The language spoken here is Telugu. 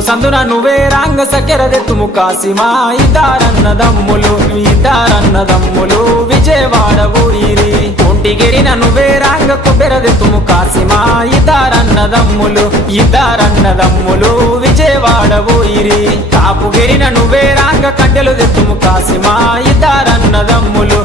సందున నువ్వే రాంగ సకెరదెత్తుము కాసిమా ఇద్దారన్నదమ్ములు విజయవాడ ఊరిరి ఒంటిగిరిన నువ్వే రాంగ కొబ్బెరదెత్తుము కాసిమా ఇద్దారన్నదమ్ములు విజయవాడ ఊరిరి కాపుగిరిన నువ్వే రాంగ కండెలు దెత్తుము కాసిమా ఇద్దారన్నదమ్ములు